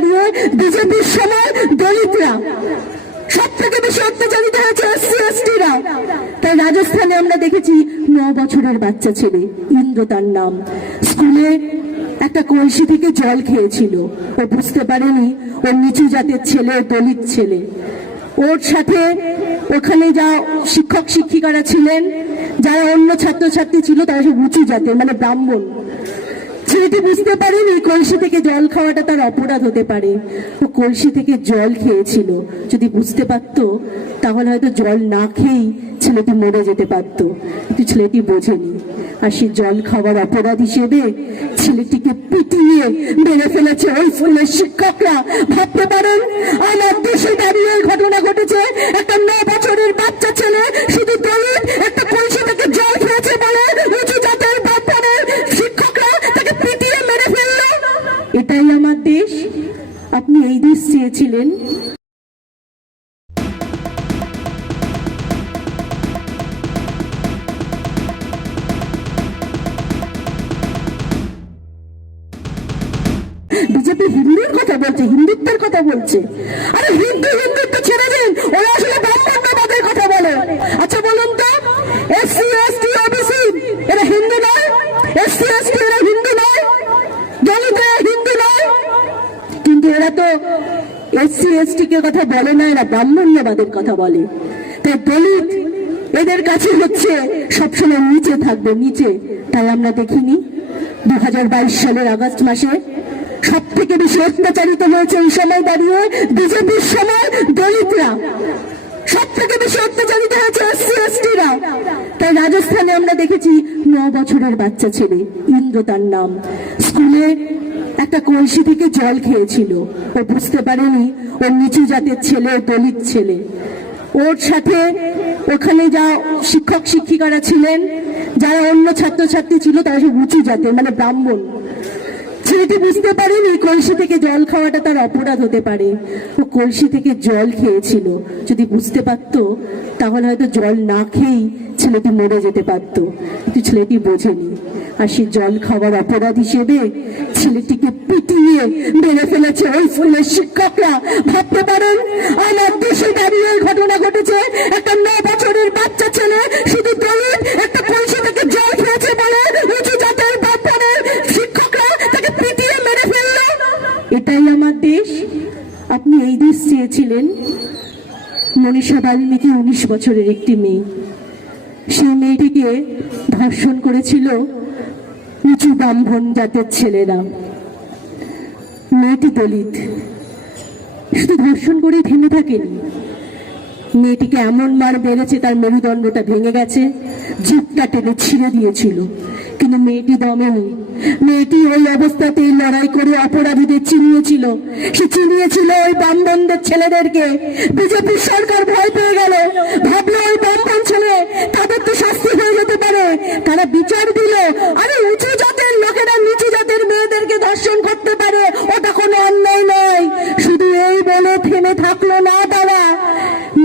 দাঁড়িয়ে বিজেপির সময় দলিতরা সব থেকে বেশি অত্যাচারিত হয়েছে এসটিরা। তাই রাজস্থানে আমরা দেখেছি ন বছরের বাচ্চা ছেলে, ইন্দ্র তার নাম। স্কুলে একটা কলসি থেকে জল খেয়েছিল। ও বুঝতে পারেনি ওর নিচু জাতের ছেলে, দলিত ছেলে। ওর সাথে ওখানে যা শিক্ষক শিক্ষিকারা ছিলেন, যারা অন্য ছাত্রছাত্রী ছিল, তারা সব উঁচু জাতের মানে ব্রাহ্মণ। ছেলেটি বুঝতে পারেনি। কলসি থেকে জল খাওয়াটা তার অপরাধ হতে পারে। ও কলসি থেকে জল খেয়েছিল। যদি বুঝতে পারতো, তাহলে হয়তো জল না খেয়েই ছেলেটি মরে যেতে পারতো। কিন্তু ছেলেটি বোঝেনি। আর সে জল খাওয়ার অপরাধ হিসেবে ছেলেটিকে পিটিয়ে মেরে ফেলেছে ওই স্কুলের শিক্ষকরা। ভাবতে পারেন, আমার দেশে দাঁড়িয়ে ঘটনা ঘটেছে। একটা ন বছরের বাচ্চা ছেলে, শুধু দলিত একটা কলসি থেকে জল খেয়েছে বলে উঁচু জাতের বাচ্চাদের শিক্ষকরা তাকে পিটিয়ে মেরে ফেলল এটাই আমার দেশ আপনি এই দেশ চেয়েছিলেন বিজেপি হিন্দুর কথা বলছে হিন্দুত্বের কথা বলছে। আরে হিন্দু হিন্দুত্ব ছেড়ে দিন ওরা আসলে ব্রাহ্মণ্যবাদের কথা বলে আচ্ছা বলুন তো এসসি এসটি ওবিসি এরা হিন্দু নয় এসসি এসটি এরা হিন্দু নয় দলিত এরা হিন্দু নয় কিন্তু এরা তো এসসি কে কথা বলে না এরা ব্রাহ্মণ্যবাদের কথা বলে। তাই দলিত এদের কাছে হচ্ছে, সবসময় নিচে থাকবে, নিচে। তাই আমরা দেখিনি, দুহাজার বাইশ সালের আগস্ট মাসে সব থেকে বেশি অত্যাচারিত হয়েছে এই সময় দাঁড়িয়ে বিজেপির সময় দলিতরা। সব থেকে বেশি অত্যাচারিত হয়েছে এসসি, এসটিরা। তাই রাজস্থানে আমরা দেখেছি ন বছরের বাচ্চা ছেলে, ইন্দ্র তার নাম। স্কুলে একটা কলসি থেকে জল খেয়েছিল। ও বুঝতে পারেনি ওর নিচু জাতের ছেলে দলিত ছেলে। ওর সাথে ওখানে যা শিক্ষক শিক্ষিকারা ছিলেন, যারা অন্য ছাত্রছাত্রী ছিল, তারা সব উঁচু জাতের মানে ব্রাহ্মণ। ছেলেটি বুঝতে পারেনি কলসি থেকে জল খাওয়াটা তার অপরাধ হতে পারে। ও কলসি থেকে জল খেয়েছিল। যদি বুঝতে পারতো, তাহলে হয়তো জল না খেয়েই ছেলেটি মরে যেতে পারতো। কিন্তু ছেলেটি বোঝেনি। আর সে জল খাওয়ার অপরাধ হিসেবে ছেলেটিকে পিটিয়ে মেরে ফেলেছে ওই স্কুলের শিক্ষকরা। ভাবতে পারেন, আমার দেশে দাঁড়িয়ে ঘটনা ঘটেছে। একটা ন বছরের বাচ্চা ছেলে, শুধু দলিত, একটা কলসি থেকে জল খেয়েছে বলে উঁচু জাতের বাচ্চাদের শিক্ষকরা তাকে পিটিয়ে মেরে ফেলল। এটাই আমার দেশ। আপনি এই দেশ চেয়েছিলেন। মনীষা বাল্মীকি উনিশ বছরের একটি মেয়ে। সেই মেয়েটিকে ধর্ষণ করেছিল উঁচু ব্রাহ্মণ জাতের ছেলেরা। মেয়েটি দলিত। শুধু ধর্ষণ করেই থেমে থাকেনি। মেয়েটিকে এমন মার বেড়েছে তার মেরুদণ্ডটা ভেঙে গেছে জিপটা টেনে ছিঁড়ে দিয়েছিল। কিন্তু মেয়েটি দমেনি। মেয়েটি ওই অবস্থাতেই লড়াই করে অপরাধীদের চিনিয়েছিল। সে চিনিয়েছিল ওই ব্রাহ্মণদের ছেলেদেরকে। বিজেপি সরকার ভয় পেয়ে গেল। ভাবলো ওই ব্রাহ্মণ ছেলে তাদের তো শাস্তি হয়ে যেতে পারে তারা বিচার দিল। আরে উঁচু জাতের লোকেরা নিচু জাতের মেয়েদেরকে ধর্ষণ করতে পারে, ওটা কোনো অন্যায় নয়। শুধু এই বলে থেমে থাকল না তারা।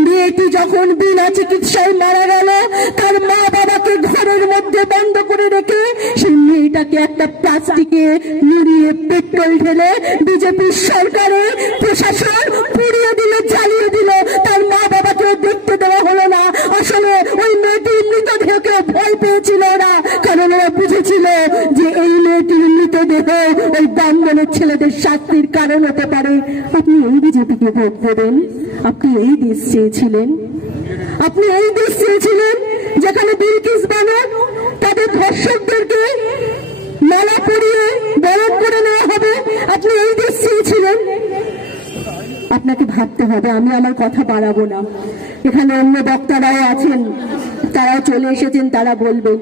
মেয়েটি যখন বিনা চিকিৎসায় মারা গেল, তার মা বাবাকে ঘরের মধ্যে বন্ধ করে রেখে সেই মেয়েটাকে একটা প্লাস্টিকে মুড়িয়ে পেট্রোল ঢেলে বিজেপির সরকারে প্রশাসন পুড়িয়ে দিল, জ্বালিয়ে দিল তার মা বাবাকে দেখতে দেওয়া হলো না আসলে ওই মেয়েটির মৃতদেহকে ভয় পেয়েছিল ওরা, কারণ ওরা বুঝেছিল যে এই মেয়েটির মৃতদেহ ওই ব্রাহ্মণের ছেলেদের শাস্তির কারণ হতে পারে। আপনি এই বিজেপিকে ভোট দেবেন? আপনি এই দেশ চেয়েছিলেন? আপনি এই দেশ চেয়েছিলেন যেখানে বিলকিস বানো তাদের ধর্ষকদেরকে মালা পরিয়ে বরণ করে নেওয়া হবে। আপনি এই দেশ চেয়েছিলেন? আপনাকে ভাবতে হবে, আমি আমার কথা বাড়াবো না। এখানে অন্য বক্তারাও আছেন। চলে এসেছেন, তারা বলবেন।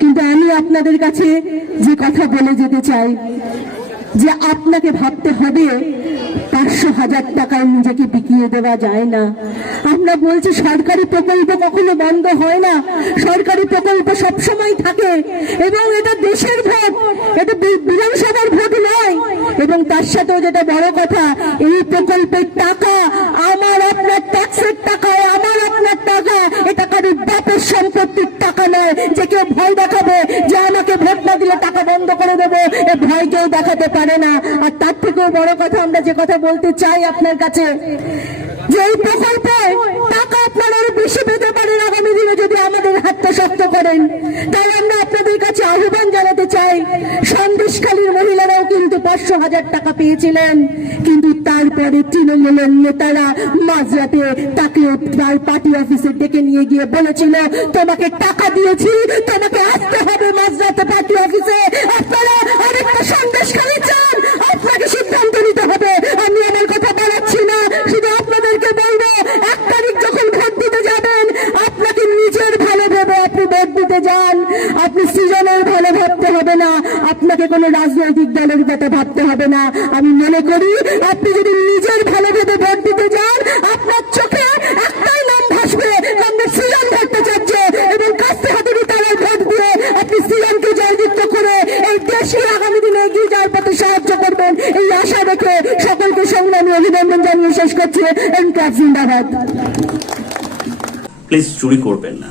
কিন্তু আমি আপনাদের কাছে যে কথা বলে যেতে চাই, যে আপনাকে ভাবতে হবে, পাঁচশো হাজার টাকায় নিজেকে বিকিয়ে দেওয়া যায় না। আমরা বলছি, সরকারি প্রকল্প কখনো বন্ধ হয় না। সরকারি প্রকল্প সবসময় থাকে, এবং এটা দেশের ভোট, এটা বিধানসভার ভোট নয়। এবং তার সাথেও যেটা বড় কথা, এই প্রকল্পের টাকা আমার আপনার ট্যাক্সের টাকায় আমার আপনার টাকা এটা কারোর বাপের সম্পত্তির টাকা নয় যে কেউ ভয় দেখাবে, যে আমাকে ভোট না দিলে টাকা বন্ধ করে দেবে, এ ভয় কেউ দেখাতে পারে না। আর তার থেকেও বড় কথা আমরা যে কথা বলতে চাই আপনার কাছে যে এই প্রকল্পে টাকা আপনারা বেশি পেতে পারেন আগামী দিনে যদি আমাদের হাতটা করেন তাই আমরা আপনাদের কাছে আহ্বান জানাতে চাই, সন্দেশখালীর মহিলারাও কিন্তু পাঁচশো হাজার টাকা পেয়েছিলেন, কিন্তু তারপরে তৃণমূলের নেতারা মাঝরাতে তাকে তার পার্টি অফিসে ডেকে নিয়ে গিয়ে বলেছিল, তোমাকে টাকা দিয়েছি, তোমাকে আসতে হবে মাঝরাতে পার্টি অফিসে, আপনারা আরেকটা সন্দেশখালী চান আপনাকে সিদ্ধান্ত নিতে হবে আমি আমার কথা বাড়াচ্ছি না শুধু আপনাদেরকে বলব এক তারিখ যখন ভোট দিতে যাবেন আপনাকে নিজের ভালো ভেবে আপনি ভোট দিতে যান আপনি ভালো ভাবতে হবে না, আপনাকে কোনো রাজনৈতিক দলের কথা ভাবতে হবে না। আমি মনে করি, আপনি যদি নিজের ভালো ভেবে ভোট দিতে যান, আপনার চোখে একটাই নাম ভাসবে কংগ্রেস সৃজন ভট্টাচার্য এবং কাস্তে হাতুড়ি তারার ভোট দিয়ে আপনি সৃজনকে জয়যুক্ত করে এই দেশকে আগামী দিনে এগিয়ে যাওয়ার পথে সাহায্য করবেন। এই আশা রেখে সকলকে সংগ্রামী অভিনন্দন জানিয়ে শেষ করছে। এনক্রাফ জিন্দাবাদ প্লিজ চুরি করবেন না।